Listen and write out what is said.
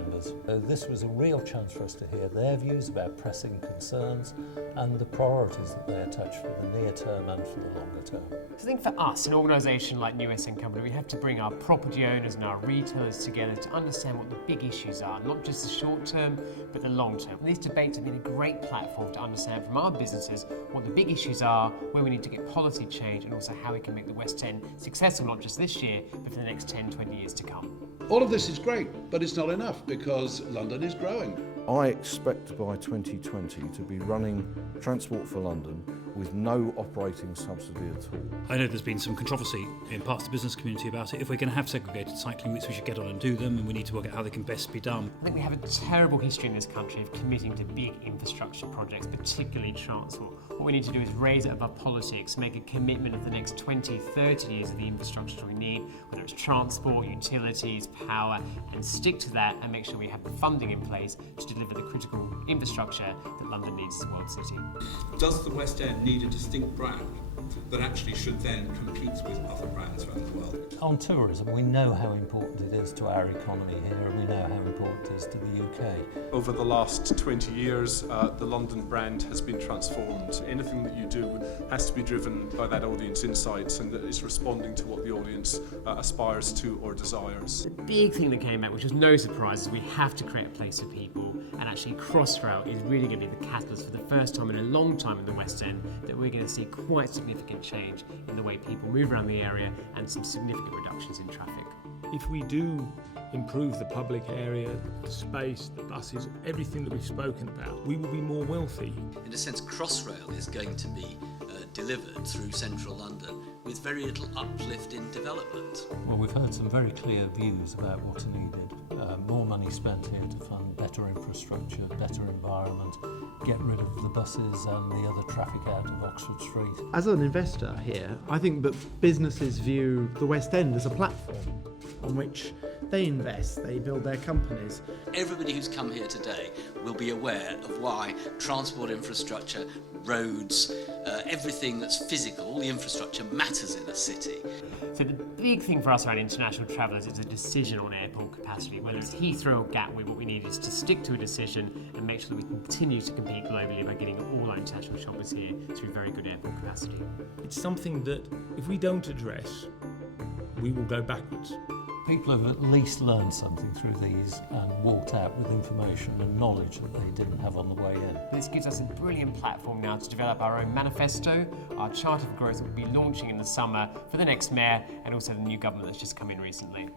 members. This was a real chance for us to hear their views about pressing concerns and the priorities that they attach for the near term and for the longer term. I think for us, an organisation like New West End Company, we have to bring our property owners and our retailers together to understand what the big issues are, not just the short term, but the long term. And these debates have been a great platform to understand from our businesses what the big issues are, where we need to get policy change, and also how we can make the West End successful, not just this year, but for the next 10, 20 years to come. All of this is great, but it's not enough because London is growing. I expect by 2020 to be running Transport for London with no operating subsidy at all. I know there's been some controversy in parts of the business community about it. If we're going to have segregated cycling routes, we should get on and do them, and we need to work out how they can best be done. I think we have a terrible history in this country of committing to big infrastructure projects, particularly transport. What we need to do is raise it above politics, make a commitment of the next 20, 30 years of the infrastructure we need, whether it's transport, utilities, power, and stick to that and make sure we have the funding in place to deliver the critical infrastructure that London needs as a world city. Does the West End need a distinct brand that actually should then compete with other brands around the world? On tourism, we know how important it is to our economy here, and we know how important it is to the UK. Over the last 20 years, the London brand has been transformed. Anything that you do has to be driven by that audience insights and that is responding to what the audience aspires to or desires. The big thing that came back, which was no surprise, is we have to create a place for people, and actually Crossrail is really going to be the catalyst for the first time in a long time in the West End that we're going to see quite significant change in the way people move around the area and some significant reductions in traffic. If we do improve the public area, the space, the buses, everything that we've spoken about, we will be more wealthy. In a sense, Crossrail is going to be delivered through central London with very little uplift in development. Well, we've heard some very clear views about what's needed. More money spent here to fund better infrastructure, better environment, get rid of the buses and the other traffic out of Oxford Street. As an investor here, I think that businesses view the West End as a platform on which they invest, they build their companies. Everybody who's come here today will be aware of why transport infrastructure, roads, everything that's physical, the infrastructure matters in a city. So the big thing for us around international travellers is a decision on airport capacity. Whether it's Heathrow or Gatwick, what we need is to stick to a decision and make sure that we continue to compete globally by getting all our international shoppers here through very good airport capacity. It's something that if we don't address, we will go backwards. People have at least learned something through these and walked out with information and knowledge that they didn't have on the way in. This gives us a brilliant platform now to develop our own manifesto, our Charter for Growth that we'll be launching in the summer for the next mayor and also the new government that's just come in recently.